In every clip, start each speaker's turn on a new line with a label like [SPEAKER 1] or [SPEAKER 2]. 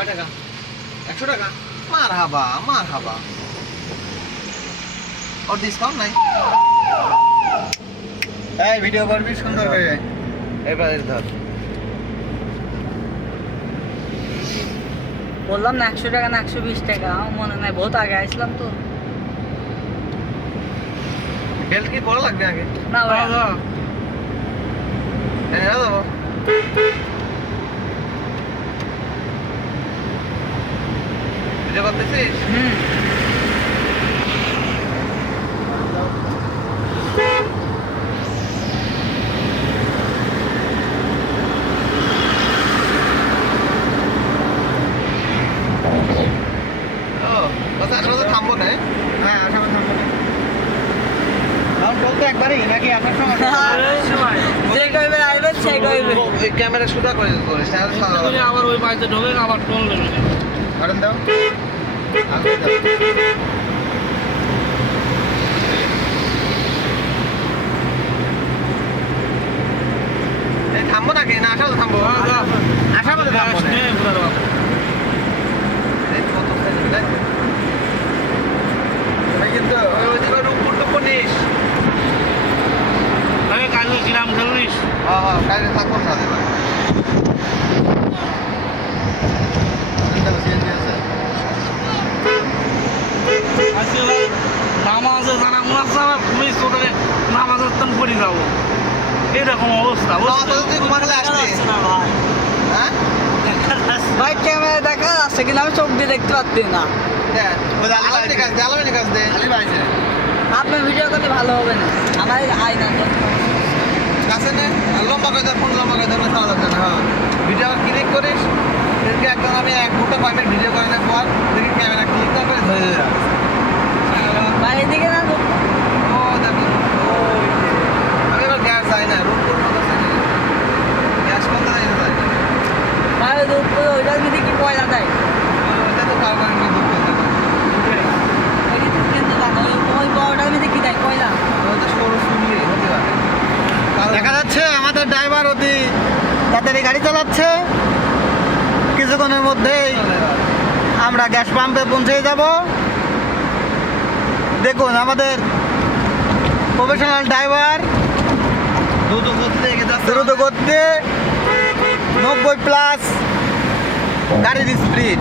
[SPEAKER 1] কয় টাকা?
[SPEAKER 2] একশো টাকা? মার হাবা মার হাবা ওর ডিসকাউন্ট নাই। এই ভিডিও করবি সুন্দর করে এবার ধর।
[SPEAKER 3] বললাম না একশো টাকা না একশো বিশ টাকা। আমার মনে নাই বহুত আগে আসলাম তো।
[SPEAKER 2] বেল্ট কি বড় লাগবে আগে?
[SPEAKER 3] না
[SPEAKER 2] হ্যাঁ দেবো ভিডিও করতেছিস
[SPEAKER 3] হুম
[SPEAKER 2] ও কথা আসলে তো থামবো না হ্যাঁ আসামে থামবো না কারণ বলতে একবারই নাকি আপনার সঙ্গে
[SPEAKER 3] যে কইবে আইবে সে কইবে।
[SPEAKER 2] এই ক্যামেরা সুদা করে করিস
[SPEAKER 1] আবার ওই বাড়িতে ঢোকে আবার টোল
[SPEAKER 2] কারণ দাও। থামবো নাকি? না আসাও থামবো। আসা বলে থামবো না ওই কিন্তু
[SPEAKER 1] কালকে কিরাম খেলিস
[SPEAKER 2] হ্যাঁ হ্যাঁ কালকে থাকব সাথে এবার
[SPEAKER 1] আজকে নামাজে জানা তন পড়ে যাব। এরকম অবস্থা
[SPEAKER 2] হ্যাঁ?
[SPEAKER 3] ভাই ক্যামেরা দেখা যাচ্ছে কিন্তু আমি চোখ দিয়ে দেখতে পাচ্ছি না।
[SPEAKER 2] দে
[SPEAKER 3] আপনার ভিডিও করলে ভালো হবে না। আমার আই না
[SPEAKER 2] কাছে নে লম্বা করে ফোন লম্বা করে দেয় সারা যাচ্ছে না। হ্যাঁ ভিডিও আবার ক্লিক করিস একদম আমি এক ঘণ্টা পাইপের ভিডিও করে নেওয়ার পর দেখি ক্যামেরা ক্লিক করে ধরে ধরে রাখ।
[SPEAKER 3] ভাই এদিকে না তো
[SPEAKER 2] ও দেখো ওই যে। আমি এবার গ্যাস যাই না রুম করব গ্যাস বন্ধ হয়ে যায়
[SPEAKER 3] ভাই ওই দুধ করে ওইটার মধ্যে কি পয়সা দেয়
[SPEAKER 2] ওটা তো পারব না দুধ করতে
[SPEAKER 3] ওই কিন্তু কিন্তু জানো ওই ওই বড়টার মধ্যে কি দেয় পয়সা
[SPEAKER 2] ওটা সরু শুনলি হতে পারে দেখা আমাদের ড্রাইভার অতি তাড়াতাড়ি গাড়ি চালাচ্ছে। কিছুক্ষণের মধ্যেই আমরা গ্যাস পাম্পে পৌঁছে যাব। দেখুন, আমাদের প্রফেশনাল ড্রাইভার দ্রুত করতে নব্বই প্লাস গাড়ির স্পিড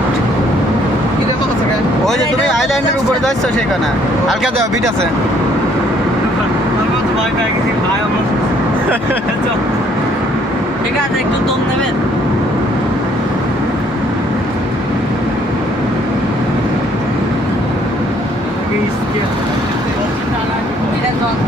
[SPEAKER 2] ওই যে তুমি আইল্যান্ডের উপরে যাচ্ছ সেখানে হালকা যাও বিট আছে।
[SPEAKER 3] ঠিক আছে একটু দম নেবেন এটা জল